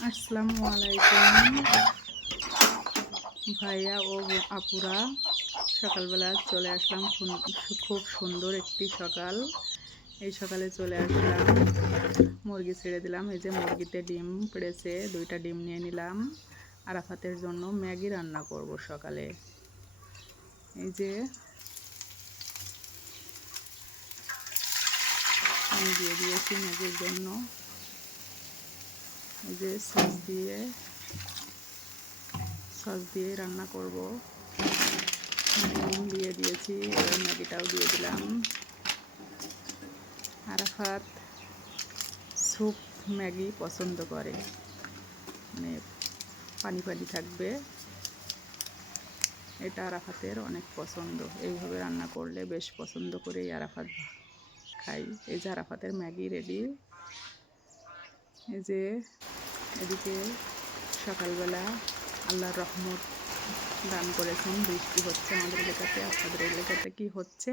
আসসালামু আলাইকুম ভাইয়া ও আপুরা। সকালবেলা চলে আসলাম, খুব সুন্দর একটি সকাল। এই সকালে চলে আসলাম, মুরগি ছেড়ে দিলাম। এই যে মুরগিতে ডিম পেড়েছে, 2টা ডিম নিয়ে নিলাম। আরাফাতের জন্য ম্যাগি রান্না করব সকালে। এই যে আমি দিয়ে দিয়েছি ম্যাগির জন্য। এই যে সস দিয়ে রান্না করব। ডিম দিয়ে দিয়েছি, এবার ম্যাগিটাও দিয়ে দিলাম। আরাফাত স্যুপ ম্যাগি পছন্দ করে, মানে পানি পানি থাকবে। এটা আরাফাতের অনেক পছন্দ। এইভাবে রান্না করলে বেশ পছন্দ করেই আরাফাত খাই। এই যে আরাফাতের ম্যাগি রেডি। এই যে এদিকে সকালবেলা আল্লাহর রহমত দান করেছেন, বৃষ্টি হচ্ছে আমাদের এলাকাতে। আপনাদের এলাকাতে কি হচ্ছে?